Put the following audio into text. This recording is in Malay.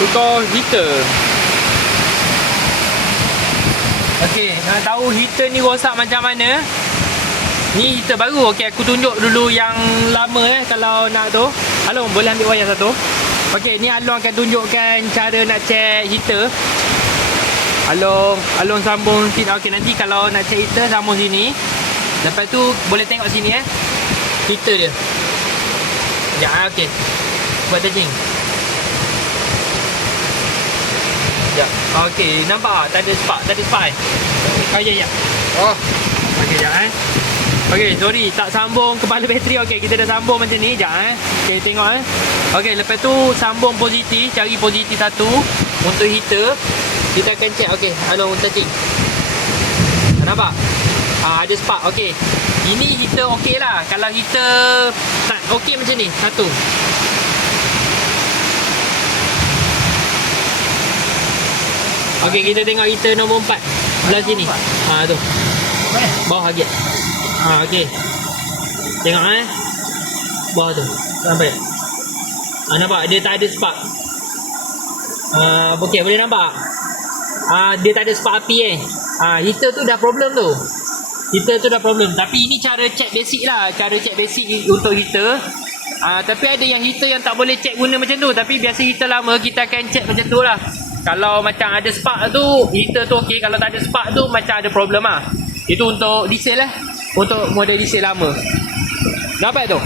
tukar heater. Okey, nak tahu heater ni rosak macam mana? Ni heater baru. Okey, aku tunjuk dulu yang lama kalau nak tu. Along, boleh ambil wayar satu? Okey, ni Along akan tunjukkan cara nak check heater. Along sambung sini. Okey, nanti kalau nak check heater sambung sini. Lepas tu boleh tengok sini heater dia. Ya, okey. Buat charging. Ya. Okey, nampak tak ada spark, Oh ya. Oh, Okey, jap Okey, sorry tak sambung kepala bateri. Okey, kita dah sambung macam ni. Jap Okey, tengok Okey, lepas tu sambung positif, cari positif satu untuk heater. Kita akan check. Okey, Along touching. Nampak? Ada spark. Okey. Ini heater okey lah. Kalau heater tak okey macam ni, satu. Okey, kita tengok heater nombor 4 belah sini. Tu. Bawah lagi. Okey. Tengok bawah tu. Sampai. Nampak dia tak ada spark. Okey, boleh nampak. Dia tak ada spark api heater tu dah problem tu. Tapi ini cara check basic lah. Cara check basic untuk heater. Tapi ada yang heater yang tak boleh check guna macam tu. Tapi biasa heater lama kita akan check macam tu lah. Kalau macam ada spark tu, heater tu okey. Kalau tak ada spark tu, macam ada problem lah. Itu untuk diesel Untuk model diesel lama. Dapat tu?